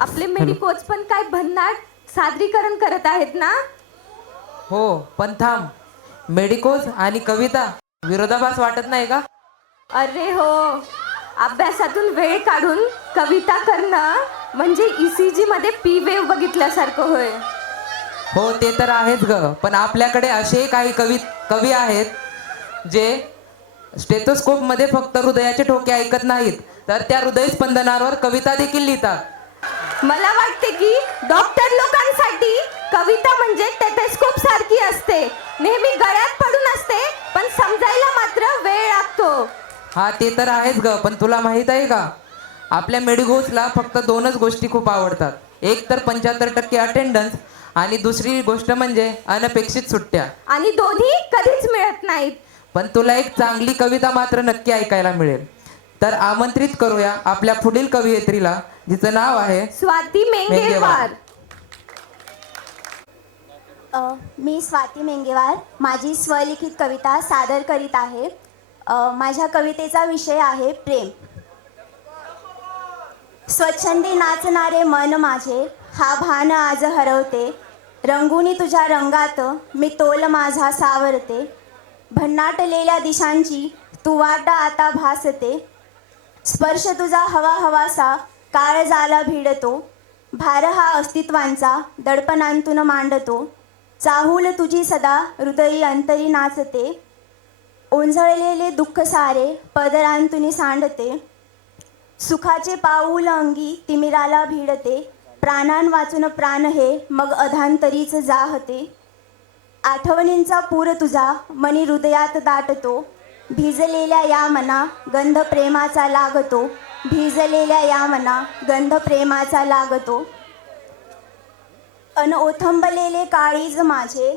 आपले मेडिकोच पण काय भन्नाट सादरीकरण करत आहेत ना? हो, पण थांब. मेडिकोज आणि कविता विरोधाभास वाटत नाही का? अरे हो, अभ्यासातून वेळ काढून कविता करणं म्हणजे ECG मध्ये पी वेव्ह बघितल्यासारखं होय. हो, ते तर आहेच ग. पण आपल्याकडे असे काही कवी आहेत जे स्टेथोस्कोप मध्ये फक्त हृदयाचे ठोके ऐकत नाहीत, तर त्या हृदयस्पंदनावर कविता देखील लिहितात. मला वाटते की डॉक्टर लोकांसाठी कविता म्हणजे टेथेस्कोप सारखी असते. नेहमी गळ्यात पडून असते, पण समजायला मात्र वेळ लागतो. हा, ते तर आहेच ग. पण तुला माहित आहे का, आपल्या मेडिकोजला फक्त दोनच गोष्टी खूप आवडतात. एक तर 75% अटेंडन्स आणि दुसरी गोष्ट म्हणजे अनपेक्षित सुट्ट्या. आणि दोन्ही कधीच मिळत नाहीत. पण तुला एक चांगली कविता मात्र नक्की ऐकायला मिळेल. तर आमंत्रित करूया आपल्या पुढील कवयित्रीला, जिचं नाव आहे स्वाती मेंगेवार. मी स्वाती मेंगेवार माझी स्वलिखित कविता सादर करीत आहे. माझ्या कवितेचा विषय आहे प्रेम. स्वच्छंदी नाचणारे मन माझे हा भान आज हरवते. रंगुनी तुझ्या रंगात मी तोल माझा सावरते. भन्नाटलेल्या दिशांची तू वाट आता भासते. स्पर्श तुझा हवा हवासा काळजाला भिडतो. भार हा अस्तित्वांचा दडपणांतून मांडतो. चाहूल तुझी सदा हृदयी अंतरी नाचते. ओंझळलेले दुःख सारे पदरांतून सांडते. सुखाचे पाऊल अंगी तिमिराला भिडते. प्राणां वाचून प्राण हे मग अधांतरीच जाहते. आठवणींचा पूर तुझा मनी हृदयात दाटतो. भिजलेल्या या मना गंध प्रेमाचा लागतो. भिजलेल्या या मना गंध प्रेमाचा लागतो. अन ओथंबलेले काळीज माझे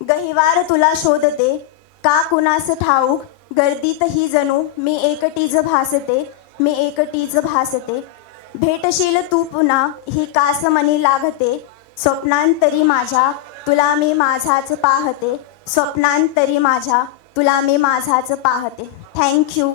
गहिवार तुला शोधते. का कुणास ठाऊक गर्दीत ही जणू मी एकटीच भासते. मी एकटीच भासते. भेटशील तू पुन्हा ही कास मनी लागते. स्वप्नांतरी माझ्या तुला मी माझाच पाहते. स्वप्नांतरी माझ्या तुला मी माझाच पाहते. थँक्यू.